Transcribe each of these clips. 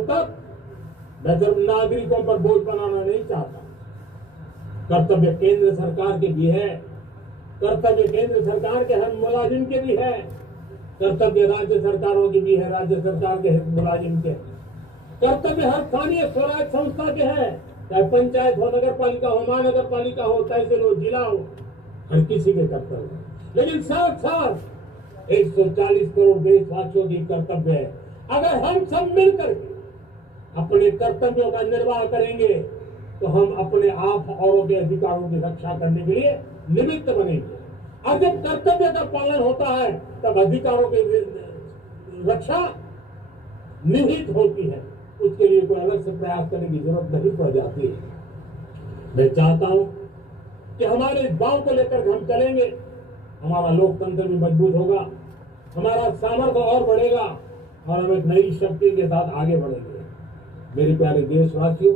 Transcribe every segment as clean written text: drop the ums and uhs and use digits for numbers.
तब तक मैं सिर्फ नागरिकों पर बोझ बनाना नहीं चाहता। कर्तव्य केंद्र सरकार के भी है, कर्तव्य केंद्र सरकार के हर मुलाजिम के भी है, कर्तव्य राज्य सरकारों की भी है, राज्य सरकार के हर मुलाजिम के, कर्तव्य हर स्थानीय स्वराज संस्था के है, चाहे पंचायत हो, नगर पालिका हो, महानगर पालिका हो, तहसील हो, जिला हो, हर किसी के कर्तव्य। लेकिन साथ साथ 140 करोड़ देशवासियों की कर्तव्य है। अगर हम सब मिलकर अपने कर्तव्यों का निर्वाह करेंगे तो हम अपने आप औरों के अधिकारों की रक्षा करने के लिए निमित्त बनेंगे। और जब कर्तव्य का पालन होता है तब अधिकारों की रक्षा निहित होती है, उसके लिए कोई अलग से प्रयास करने की जरूरत नहीं पड़ जाती है। मैं चाहता हूं कि हमारे इस भाव को लेकर हम चलेंगे, हमारा लोकतंत्र भी मजबूत होगा, हमारा सामर्थ्य और बढ़ेगा और हम एक नई शक्ति के साथ आगे बढ़ेंगे। मेरे प्यारे देशवासियों,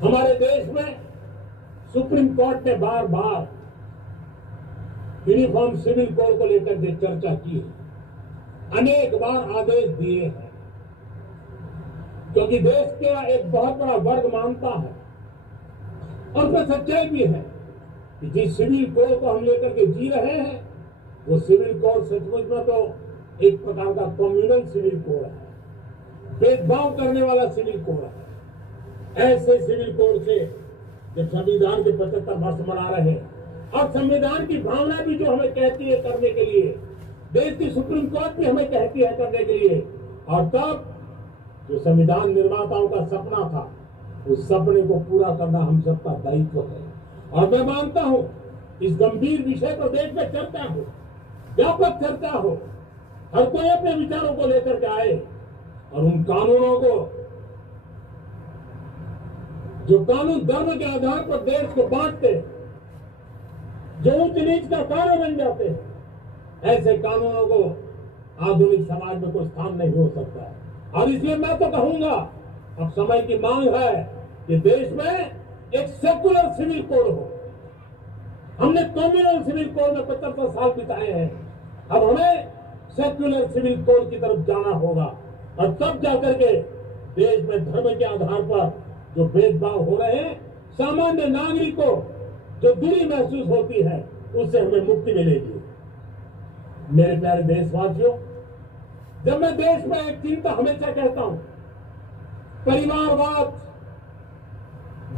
हमारे देश में सुप्रीम कोर्ट ने बार बार यूनिफॉर्म सिविल कोड को लेकर के चर्चा की है, अनेक बार आदेश दिए हैं, क्योंकि देश का एक बहुत बड़ा वर्ग मानता है और उसमें सच्चाई भी है कि जिस सिविल कोड को हम लेकर के जी रहे हैं वो सिविल कोड सचमुच में तो एक प्रकार का कम्युनल सिविल कोड है, भेदभाव करने वाला सिविल कोड है। ऐसे सिविल कोड से जब संविधान के 75 वर्ष मना रहे हैं और संविधान की भावना भी जो हमें कहती है करने के लिए, देश की सुप्रीम कोर्ट भी हमें कहती है करने के लिए, और तब जो संविधान निर्माताओं का सपना था उस सपने को पूरा करना हम सबका दायित्व है। और मैं मानता हूं इस गंभीर विषय पर देश में चर्चा हो, व्यापक चर्चा हो, हर कोई अपने विचारों को लेकर के आए और उन कानूनों को जो कानून धर्म के आधार पर देश को बांटते, जो उच्च नीच का कारण बन जाते हैं, ऐसे कानूनों को आधुनिक समाज में कोई स्थान नहीं हो सकता है। और इसलिए मैं तो कहूंगा अब समय की मांग है कि देश में एक सेकुलर सिविल कोड हो। हमने कम्युनल सिविल कोड में 75 साल बिताए हैं, अब हमें सेक्युलर सिविल कोड की तरफ जाना होगा और तब जाकर के देश में धर्म के आधार पर जो भेदभाव हो रहे हैं, सामान्य नागरिक को जो दूरी महसूस होती है, उससे हमें मुक्ति मिलेगी। मेरे प्यारे देशवासियों, जब मैं देश में एक चिंता हमेशा कहता हूं, परिवारवाद,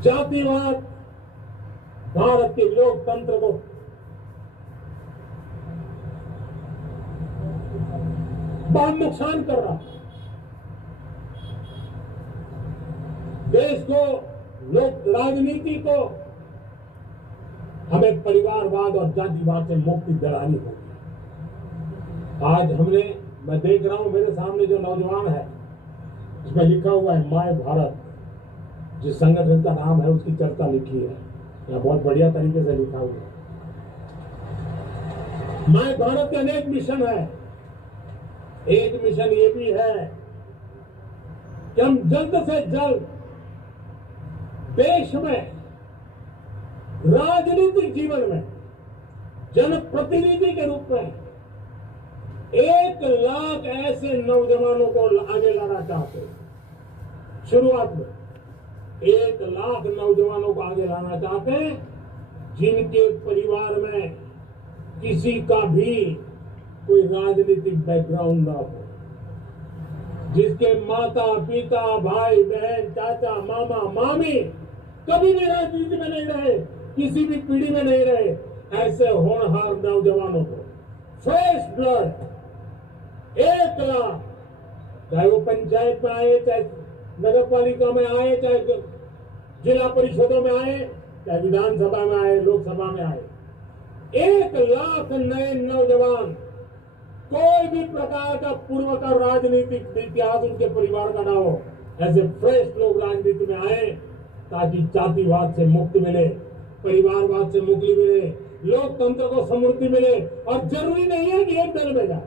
जातिवाद भारत के लोकतंत्र को बहुत नुकसान कर रहा है। देश को, लोक राजनीति को हमें परिवारवाद और जातिवाद से मुक्ति दिलानी होगी। आज मैं देख रहा हूं मेरे सामने जो नौजवान है, इसमें लिखा हुआ है माय भारत, जिस संगठन का नाम है उसकी चर्चा लिखी है, यह बहुत बढ़िया तरीके से लिखा हुआ है। माय भारत के अनेक मिशन है, एक मिशन ये भी है कि हम जल्द से जल्द देश में राजनीतिक जीवन में जनप्रतिनिधि के रूप में 1 लाख ऐसे नौजवानों को आगे लाना चाहते हैं। शुरुआत में 1 लाख नौजवानों को आगे लाना चाहते हैं जिनके परिवार में किसी का भी कोई राजनीतिक बैकग्राउंड ना हो, जिसके माता पिता भाई बहन चाचा मामा मामी कभी भी राजनीति में नहीं रहे, किसी भी पीढ़ी में नहीं रहे, ऐसे होनहार नौजवानों को फ्रेश ब्लड 1 लाख, चाहे वो पंचायत में आए, चाहे नगर पालिका में आए, चाहे जिला परिषदों में आए, चाहे विधानसभा में आए, लोकसभा में आए, 1 लाख नए नौजवान, कोई भी प्रकार का पूर्व का राजनीतिक इतिहास उनके परिवार का ना हो, ऐसे फ्रेश लोग राजनीति में आए ताकि जातिवाद से मुक्ति मिले, परिवारवाद से मुक्ति मिले, लोकतंत्र को समृद्धि मिले। और जरूरी नहीं है कि एक दल में जाए,